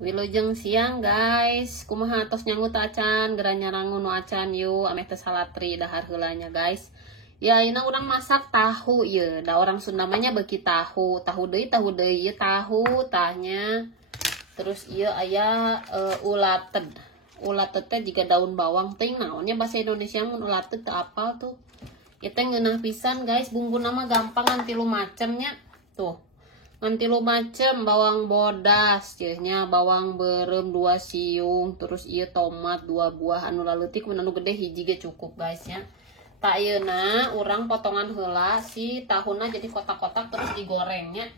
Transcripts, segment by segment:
Wilujeng siang guys, kumaha tos nyangut acan, geranya rangun acan yuk, ameh teh salatri dahar heulanya guys. Ya ini orang masak tahu ya, da orang Sunda namanya beki tahu deui ya tahu tanya. Terus iya aya ulated. Ulated teh juga daun bawang teh naonnya bahasa Indonesia mun ulated teh apal tuh. Ya teh ngeunah pisan guys, bumbu nama gampang ngan tilu macemnya. Tuh. Ngan tilu macem bawang bodas nya, bawang berem 2 siung, terus iya tomat 2 buah anu laleutik mun anu gede hiji ge cukup guys ya. Tak ayeuna urang potongan heula si tahuna jadi kotak-kotak terus digorengnya.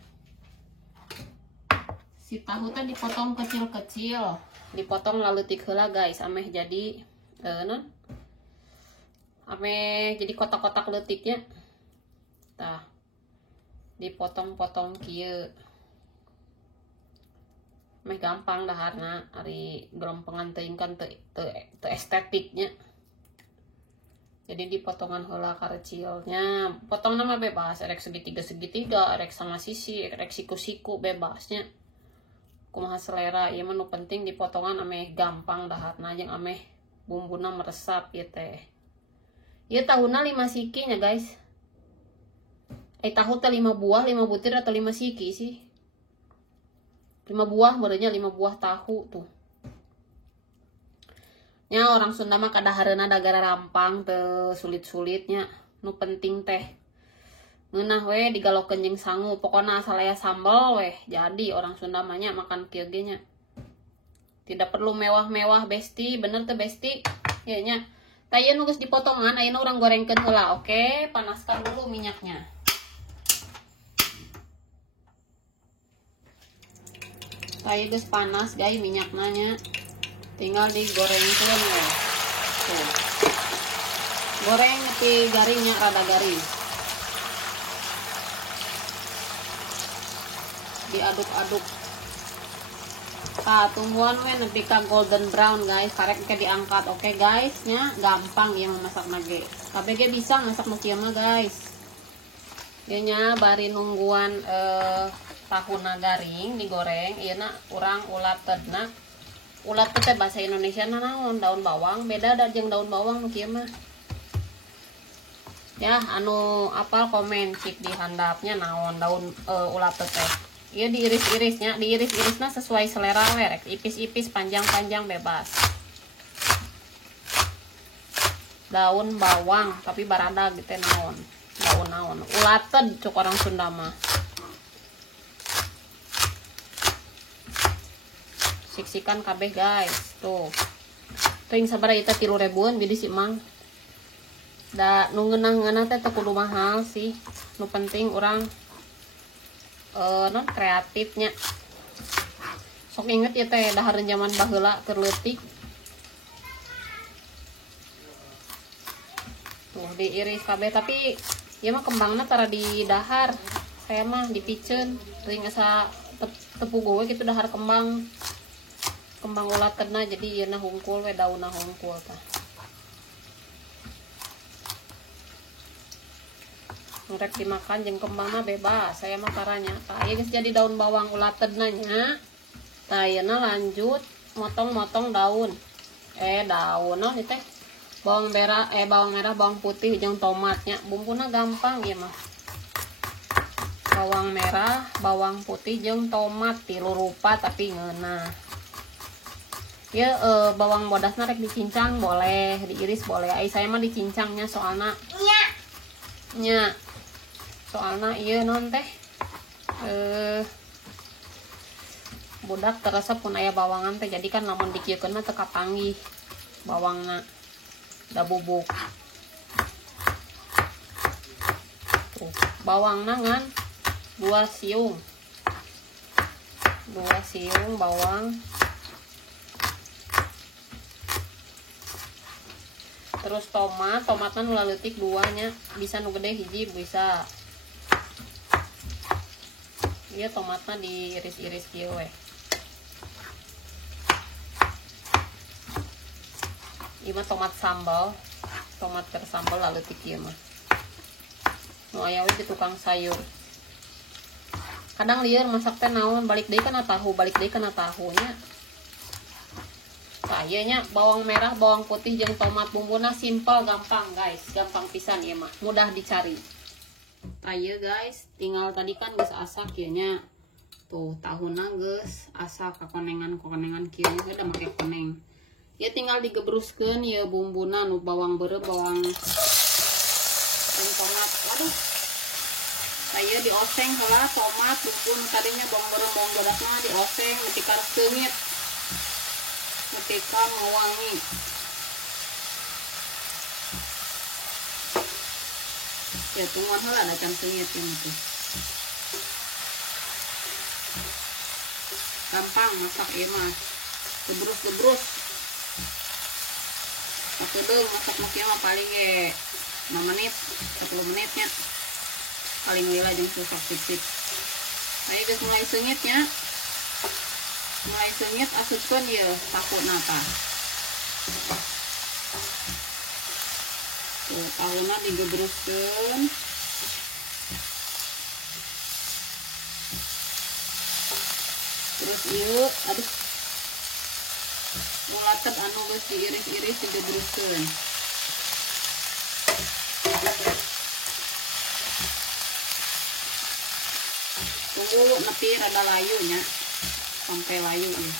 Si tahu teh dipotong kecil-kecil, dipotong laleutik heula guys, ameh jadi ameh jadi kotak-kotak leutiknya. Tah. Dipotong-potong kieu. Meh gampang daharna ari gelompengan teuing kan teu estetiknya. Jadi dipotongan heula karecilnya. Potong nama bebas, erek segitiga, erek sama sisi, erek siku-siku bebasnya. Kumaha selera, ieu mah nu penting dipotongan ameh gampang daharna jeung ameh bumbuna meresap ieu teh. Ieu tahuna 5 siki nya guys. Tahu teh 5 buah, 5 butir atau 5 siki sih. 5 buah merenya 5 buah tahu tuh. Nya orang Sunda mah kadahareuna dagara rampang teu sulit-sulitnya. Nu penting teh ngeunah we digalokeun jeung sangu, pokona asal aya sambal we. Jadi orang Sunda mah nya makan kieu ge nya. Tidak perlu mewah-mewah besti, bener teh besti. Ya nya. Tah ieu nu geus dipotongan, ayeuna urang gorengkeun heula. Oke, panaskan dulu minyaknya. Kayak geus panas guys minyaknya, tinggal digoreng dulu ya. Tuh. Goreng nepi garingnya rada garing. Diaduk-aduk. Tungguan we nepi ka golden brown guys, karek ke diangkat. Oke guys nya, gampang ya memasak nage. Kabeh ge bisa masak nu kieu mah guys. Ieu nya bari nungguan tahuna garing digoreng, ieu na urang ulatedna. Ulat teh bahasa Indonesia na naon? Daun bawang, beda da jeung daun bawang nu kieu mah. Ya, anu apal komen cik di handapnya naon daun ulat teh. Ieu diiris-irisnya, diiris-irisna sesuai selera we, rek ipis-ipis, panjang-panjang bebas. Daun bawang, tapi barada gitu naon. Daun naon? Ulated cuk orang Sunda mah. Siksikan kabeh guys tuh ting sabaraha ieu teh 3.000-an bidi si Mang da nu ngeunah-ngeunah teh kudu mahal sih, nu penting urang non kreatifnya. Sok inget ya teh dahareun zaman baheula keur leutik tuh diiris kabeh, tapi ieu mah kembangna tara di dahar, saya mah dipiceun teuing asa tepung we kitu dahar kembang ulatedna, jadi ieu na hungkul we daunna hungkul tah. Rek dimakan jeung kembangna bebas, saya mah caranya. Tah ieu geus jadi daun bawang ulatedna nya. Tah ayeuna lanjut motong-motong daun. Daun naon ieu teh? Bawang merah, bawang putih jeung tomatnya. Bumbuna gampang ieu mah. Bawang merah, bawang putih jeung tomat 3 rupa tapi ngeunah. Ya bawang bodasna rek dicincang boleh, diiris boleh. Saya mah dicincangnya soalna nya soalna ieu non teh budak terasa pun aya bawangan teh, jadi kan lamun dikieukeun mah teu kapanggih bawangna da bubuk. Tuh, bawangna ngan 2 siung bawang. Terus tomatnya nu laleutik 2 nya, bisa nu gede hiji bisa. Ieu tomatnya diiris-iris kieu we. Ieu mah tomat sambal, tomat tersambal laleutik kieu mah. Nu aya we di tukang sayur. Kadang lieur masak teh naon balik deui kana tahu, nya Sayanya bawang merah, bawang putih, jeung tomat. Bumbuna simple, gampang guys, gampang pisan ya mah, mudah dicari. Ayo guys, tinggal tadi kan geus asak ya nya. Tuh tahuna geus asak kokonengan kieu udah make koneng. Ya tinggal digebruskeun ya bumbuna nu bawang beureu, bawang dan tomat. Waduh. Ayo dioseng heula tomat, bumbu nu tadinya bawang beureu, bawang bodasna dioseng nepi ka seungit. Nepi ka mewangi. Ya tunggu heula da can seungit ieu. Gampang masak ieu mah. Gebrus. Sakedeung masak kieu mah paling ge 5 menit, 10 menitnya. Paling lila jeung susah sip. Nah, geus mulai seungitnya. Mulai seungit asupkeun ieu tahuna tah. Tuh, tahuna digebruskeun. Terus ieu aduh ngelatet anu geus diiris-iris digebruskeun. Tunggu nepi rada layu nya, sampai layu nih.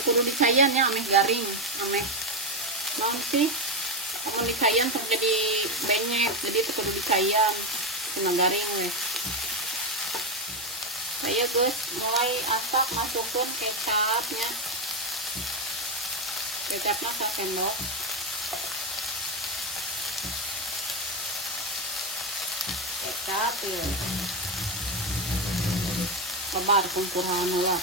Kudu dicayan ya, ameh garing, ameh naon sih? Amun dicayan terjadi benyek, jadi kudu dicayan. Kena garing weh. Saya guys mulai asak masukkan kecapnya. Kecapnya 1 sendok. Kecap tuh. Lebar kumpulan heula.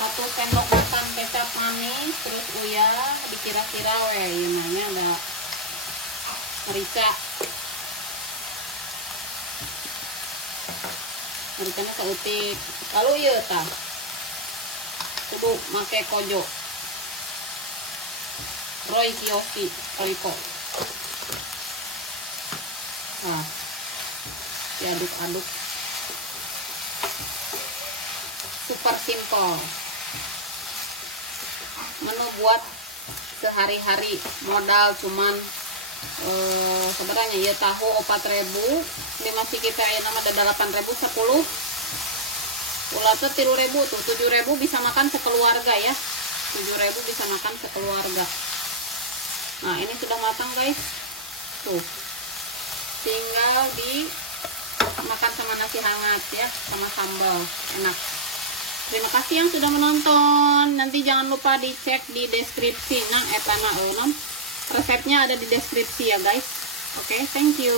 1 sendok makan kecap manis, terus uyah dikira-kira weh, ieu namanya ada merica. Mericanya sautik. Lalu ieu tah. Kudu make kojo. Roy Kiyoshi Olipo. Nah. Diaduk-aduk. Super simple. Menu buat sehari-hari, modal cuman sebenarnya ya tahu 4.000 ini masih kita ya nama ada 8.000 10 ulah tuh 3.000 tuh 7.000 bisa makan sekeluarga ya, 7.000 bisa makan sekeluarga. Nah ini sudah matang guys, tuh tinggal dimakan sama nasi hangat ya, sama sambal enak. Terima kasih yang sudah menonton. Nanti jangan lupa dicek di deskripsi nah etana resepnya ada di deskripsi ya guys. Oke, thank you.